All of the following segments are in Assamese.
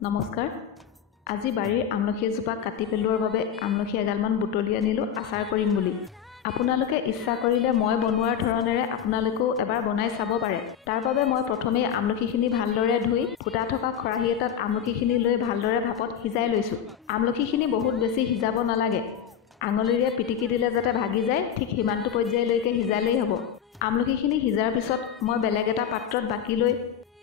নমস্কাৰ আজি বাৰীৰ আমলখি এজোপা কাটি পেলোৱাৰ বাবে আমলখি এগালমান বুটলি আনিলোঁ আচাৰ কৰিম বুলি আপোনালোকে ইচ্ছা কৰিলে মই বনোৱাৰ ধৰণেৰে আপোনালোকেও এবাৰ বনাই চাব পাৰে তাৰ বাবে মই প্ৰথমে আমলখিখিনি ভালদৰে ধুই ফুটা থকা খৰাহি এটাত আমলখিখিনি লৈ ভালদৰে ভাপত সিজাই লৈছোঁ আমলখিখিনি বহুত বেছি সিজাব নালাগে আঙুলিৰে পিটিকি দিলে যাতে ভাগি যায় ঠিক সিমানটো পৰ্যায়লৈকে সিজালেই হ'ব আমলখিখিনি সিজাৰ পিছত মই বেলেগ এটা পাত্ৰত বাকি লৈ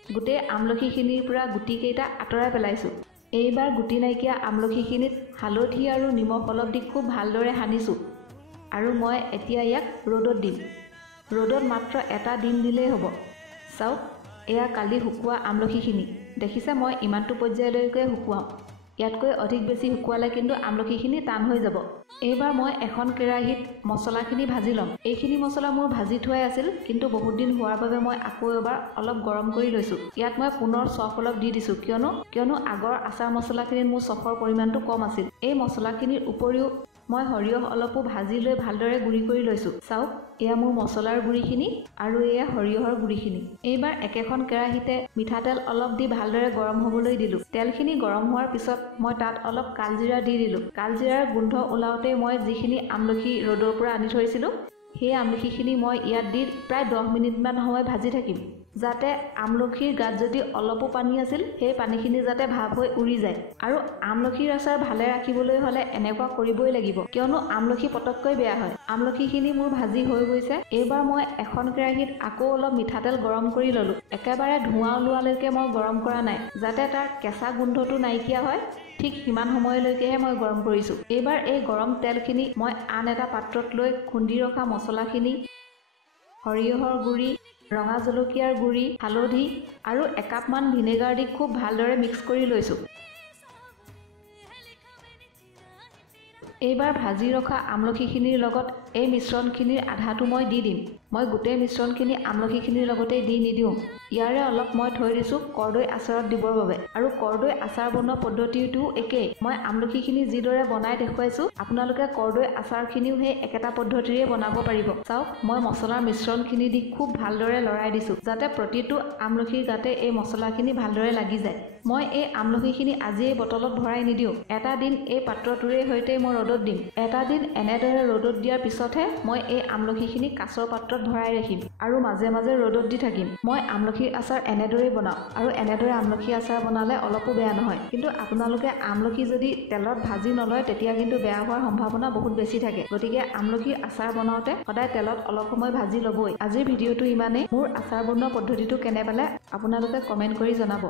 গোটেই আমলখিখিনিৰ পৰা গুটি কেইটা আঁতৰাই পেলাইছোঁ এইবাৰ গুটি নাইকিয়া আমলখিখিনিত হালধি আৰু নিমখ অলপ দি খুব ভালদৰে সানিছোঁ আৰু মই এতিয়া ইয়াক ৰ'দত দিম ৰ'দত মাত্ৰ এটা দিন দিলেই হ'ব চাওক এয়া কালি শুকোৱা আমলখিখিনি দেখিছে মই ইমানটো পৰ্যায়লৈকে শুকুৱাম ইয়াতকৈ অধিক বেছি শুকুৱালে কিন্তু আমলখিখিনি টান হৈ যাব এইবাৰ মই এখন কেৰাহীত মছলাখিনি ভাজি ল'ম এইখিনি মছলা মোৰ ভাজি থোৱাই আছিল কিন্তু বহুত দিন হোৱাৰ বাবে মই আকৌ এবাৰ অলপ গৰম কৰি লৈছোঁ ইয়াত মই পুনৰ চফ অলপ দি দিছোঁ কিয়নো আগৰ আচাৰ মছলাখিনিত মোৰ চফৰ পৰিমাণটো কম আছিল এই মছলাখিনিৰ উপৰিও মই সৰিয়হ অলপো ভাজি লৈ ভালদৰে গুড়ি কৰি লৈছোঁ চাওক এয়া মোৰ মছলাৰ গুড়িখিনি আৰু এয়া সৰিয়হৰ গুড়িখিনি এইবাৰ একেখন কেৰাহীতে মিঠাতেল অলপ দি ভালদৰে গৰম হ'বলৈ দিলোঁ তেলখিনি গৰম হোৱাৰ পিছত মই তাত অলপ কালজিৰা দি দিলোঁ কালজিৰাৰ গোন্ধ ওলাওঁতে মই যিখিনি আমলখি ৰ'দৰ পৰা আনি থৈছিলোঁ সেই আমলখিখিনি মই ইয়াত দি প্ৰায় 10 মিনিটমান সময় ভাজি থাকিম যাতে আমলখিৰ গাত যদি অলপো পানী আছিল সেই পানীখিনি যাতে ভাপ হৈ উৰি যায় আৰু আমলখিৰ আচাৰ ভালে ৰাখিবলৈ হ'লে এনেকুৱা কৰিবই লাগিব কিয়নো আমলখি পটককৈ বেয়া হয় আমলখিখিনি মোৰ ভাজি হৈ গৈছে এইবাৰ মই এখন কেৰাহীত আকৌ অলপ মিঠাতেল গৰম কৰি ল'লোঁ একেবাৰে ধোঁৱা ওলোৱালৈকে মই গৰম কৰা নাই যাতে তাৰ কেঁচা গোন্ধটো নাইকিয়া হয় ঠিক সিমান সময়লৈকেহে মই গৰম কৰিছোঁ এইবাৰ এই গৰম তেলখিনি মই আন এটা পাত্ৰত লৈ খুন্দি ৰখা মছলাখিনি সৰিয়হৰ গুড়ি ৰঙা জলকীয়াৰ গুড়ি হালধি আৰু একাপমান ভিনেগাৰ দি খুব ভালদৰে মিক্স কৰি লৈছোঁ এইবাৰ ভাজি ৰখা আমলখিখিনিৰ লগত এই মিশ্ৰণখিনিৰ আধাটো মই দি দিম মই গোটেই মিশ্ৰণখিনি আমলখিখিনিৰ লগতেই দি নিদিওঁ ইয়াৰে অলপ মই থৈ দিছোঁ কৰ্দৈ আচাৰত দিবৰ বাবে আৰু কৰ্দৈ আচাৰ বনোৱা পদ্ধতিটো একেই মই আমলখিখিনি যিদৰে বনাই দেখুৱাইছোঁ আপোনালোকে কৰ্দৈ আচাৰখিনিও সেই একেটা পদ্ধতিৰে বনাব পাৰিব চাওক মই মছলাৰ মিশ্ৰণখিনি দি খুব ভালদৰে লৰাই দিছোঁ যাতে প্ৰতিটো আমলখিৰ গাতে এই মছলাখিনি ভালদৰে লাগি যায় মই এই আমলখিখিনি আজিয়েই বটলত ভৰাই নিদিওঁ এটা দিন এই পাত্ৰটোৰে সৈতে মই ৰ'দত দিম এটা দিন এনেদৰে ৰ'দত দিয়াৰ পিছতহে মই এই আমলখিখিনি কাঁচৰ পাত্ৰত ভৰাই ৰাখিম আৰু মাজে মাজে ৰ'দত দি থাকিম মই আমলখিৰ আচাৰ এনেদৰেই বনাওঁ আৰু এনেদৰে আমলখি আচাৰ বনালে অলপো বেয়া নহয় কিন্তু আপোনালোকে আমলখি যদি তেলত ভাজি নলয় তেতিয়া কিন্তু বেয়া হোৱাৰ সম্ভাৱনা বহুত বেছি থাকে গতিকে আমলখিৰ আচাৰ বনাওঁতে সদায় তেলত অলপ সময় ভাজি ল'বই আজিৰ ভিডিঅ'টো ইমানেই মোৰ আচাৰ বনোৱা পদ্ধতিটো কেনে পালে আপোনালোকে কমেণ্ট কৰি জনাব